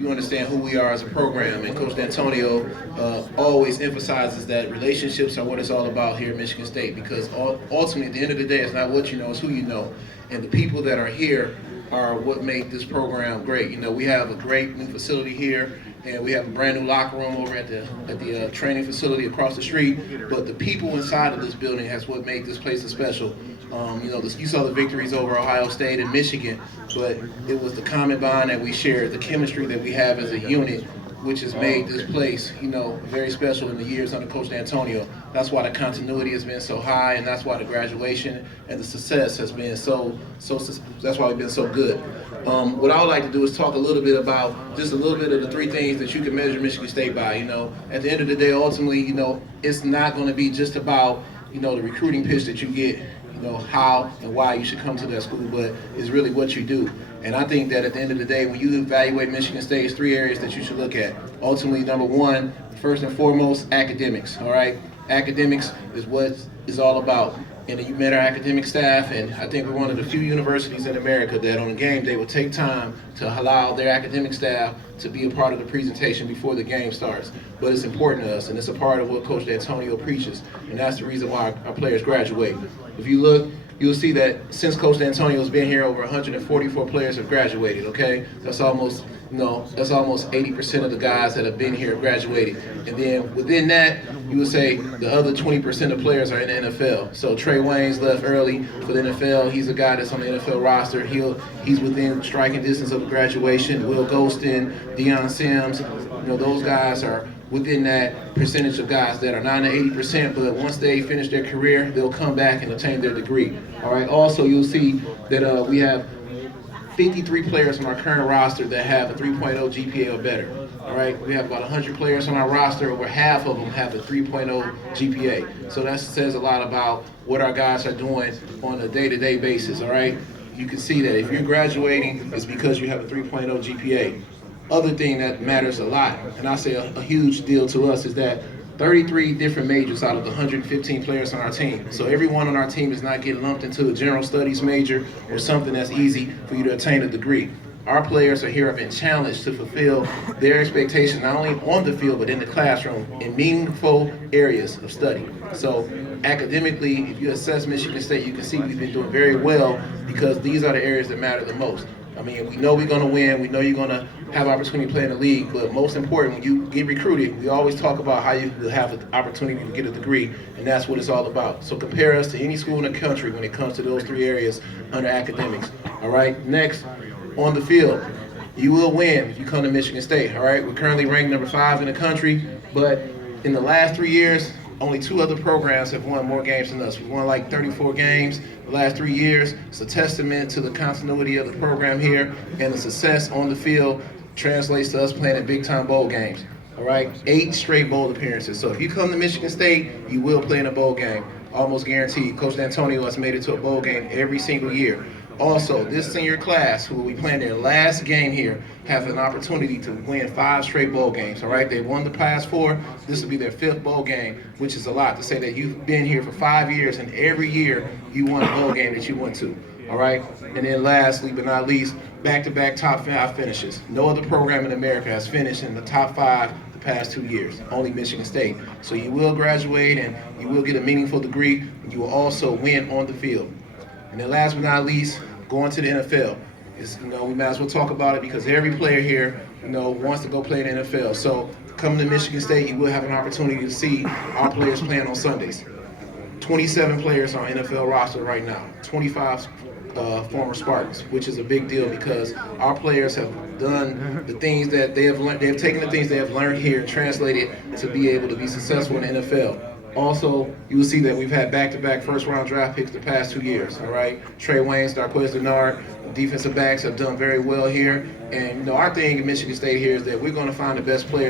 you understand who we are as a program. And Coach D'Antonio always emphasizes that relationships are what it's all about here at Michigan State, because ultimately, at the end of the day, it's not what you know, it's who you know. And the people that are here are what make this program great. We have a great new facility here, and we have a brand new locker room over at the training facility across the street. But the people inside of this building has what made this place special. You saw the victories over Ohio State and Michigan, but it was the common bond that we shared, the chemistry that we have as a unit, which has made this place, very special in the years under Coach D'Antonio. That's why the continuity has been so high, and that's why the graduation and the success has been that's why we've been so good. What I would like to do is talk a little bit about just a little bit of the three things that you can measure Michigan State by. At the end of the day, ultimately, it's not going to be just about, the recruiting pitch that you get, how and why you should come to that school, but it's really what you do. And I think that at the end of the day, when you evaluate Michigan State, it's three areas that you should look at. Ultimately, number one, first and foremost, academics, all right? Academics is what it's all about. And you met our academic staff, and I think we're one of the few universities in America that on a game day will take time to allow their academic staff to be a part of the presentation before the game starts. But it's important to us, and it's a part of what Coach D'Antonio preaches, and that's the reason why our players graduate. If you look, you'll see that since Coach D'Antonio's been here, over 144 players have graduated, okay? That's almost 80% of the guys that have been here graduated. And then within that, you would say the other 20% of players are in the NFL. So Trey Waynes left early for the NFL. He's a guy that's on the NFL roster. He's within striking distance of graduation. Will Golston, Deion Sims, those guys are within that percentage of guys that are 90 to 80%, but once they finish their career, they'll come back and obtain their degree. All right. Also, you'll see that we have 53 players on our current roster that have a 3.0 GPA or better. All right, we have about 100 players on our roster. Over half of them have a 3.0 GPA. So that says a lot about what our guys are doing on a day-to-day basis. All right, you can see that if you're graduating, it's because you have a 3.0 GPA. Other thing that matters a lot, and I say a huge deal to us, is that 33 different majors out of the 115 players on our team. So everyone on our team is not getting lumped into a general studies major or something that's easy for you to attain a degree. Our players are here have been challenged to fulfill their expectations, not only on the field, but in the classroom, in meaningful areas of study. So academically, if you assess Michigan State, you can see we've been doing very well because these are the areas that matter the most. I mean, we know we're going to win. We know you're going to have opportunity to play in the league. But most important, when you get recruited, we always talk about how you will have an opportunity to get a degree, and that's what it's all about. So compare us to any school in the country when it comes to those three areas under academics. All right, next, on the field, you will win if you come to Michigan State. All right, we're currently ranked number 5 in the country, but in the last 3 years, only 2 other programs have won more games than us. We've won like 34 games the last 3 years. It's a testament to the continuity of the program here, and the success on the field translates to us playing in big-time bowl games. All right, 8 straight bowl appearances. So if you come to Michigan State, you will play in a bowl game, almost guaranteed. Coach D'Antonio has made it to a bowl game every single year. Also, this senior class, who will be playing their last game here, have an opportunity to win 5 straight bowl games, all right? They won the past 4. This will be their 5th bowl game, which is a lot to say that you've been here for 5 years, and every year you won a bowl game that you went to, all right? And then lastly but not least, back-to-back top 5 finishes. No other program in America has finished in the top 5 the past 2 years, only Michigan State. So you will graduate, and you will get a meaningful degree, and you will also win on the field. And then last but not least, going to the NFL. We might as well talk about it because every player here, wants to go play in the NFL. So coming to Michigan State, you will have an opportunity to see our players playing on Sundays. 27 players on NFL roster right now, 25 former Spartans, which is a big deal because our players have done the things that they have learned. They have taken the things they have learned here and translated to be able to be successful in the NFL. Also, you will see that we've had back-to-back first-round draft picks the past 2 years, all right? Trey Waynes, Darquez Denard, defensive backs have done very well here. And, our thing at Michigan State here is that we're going to find the best players